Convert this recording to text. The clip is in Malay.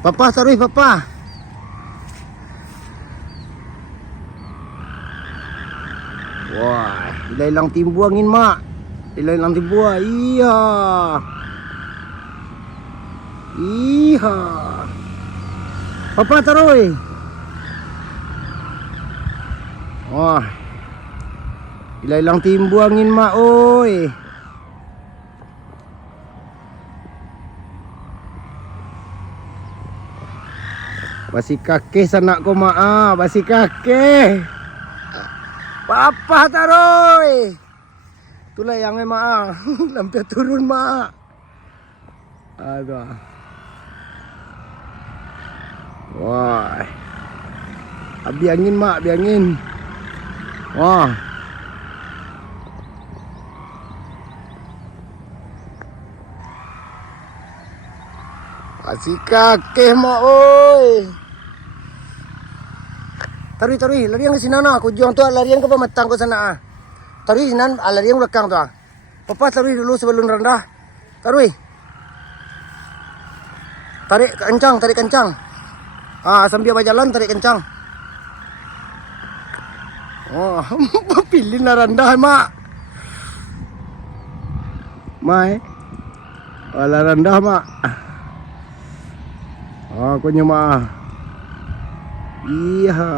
Papa, taruh papa. Wah, ilai lang timbuangin mak. Ilai lang timbuang. Iya. Iya. Papa taruh. Wah. Ilai lang timbuangin mak oi. Basi kakek sanak ko maa, basi kakek. Papa taroy. Itulah yang maa. Lampir turun maa. Aduh. Wah. Abi angin mak, abi angin. Wah. Basi kakek mak oi. Taruh, larian ke sana nak. Aku juang tu larian ke pematang ke sana ah. Taruh sinan, larian belakang tu ah. Papa taruh dulu sebelum rendah. Taruh. Tarik kencang. Ah, sambil berjalan tarik kencang. Oh, pilih nak rendah mak. Mai. Ala rendah mak. Oh, aku nyemak. Iya.